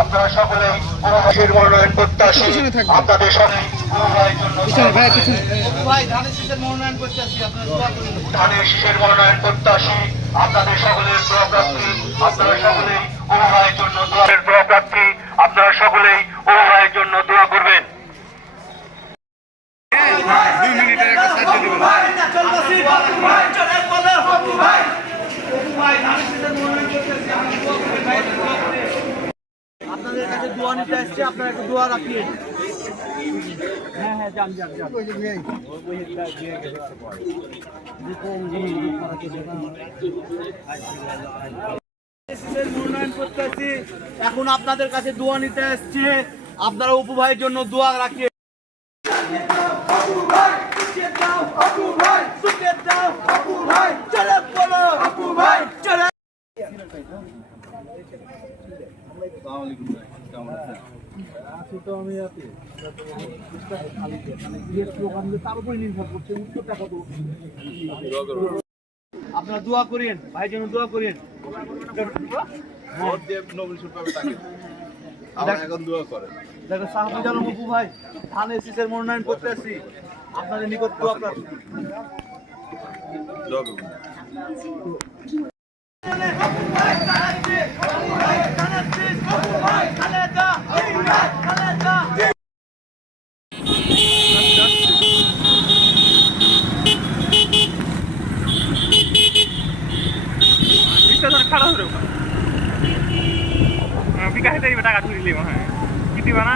আপনারা সকলেই উপভাষীর মনোনয়ন প্রত্যাশী আপনাদের সঙ্গে ধানের শীষের মনোনয়ন প্রত্যাশী আপনাদের সকলের দোয়া প্রার্থী আপনারা সকলেই উপভাষের জন্য দোয়া প্রার্থী আপনারা সকলেই উপভাষের জন্য দোয়া করবেন। আপনাদের কাছে দোয়া নিতে আসছে, আপনারা একটু দোয়া রাখিয়ে। হ্যাঁ হ্যাঁ, যান যান যান। মনোনয়ন করতেছি, এখন আপনাদের কাছে দোয়া নিতে আসছে, আপনারা অপু ভাইয়ের জন্য দোয়া রাখিয়ে। আপনারা দোয়া করেন, ভাই জন্য দোয়া করেন। দেখো সাহাবি জানো অপু ভাই ধানের শীষের মনোনয়ন করতে আসছি, আপনাদের নিকট দোয়া প্রার্থী। খারাপ হলো বিকাশে টাকা ধরিলে মনে হয় কি দিবা না।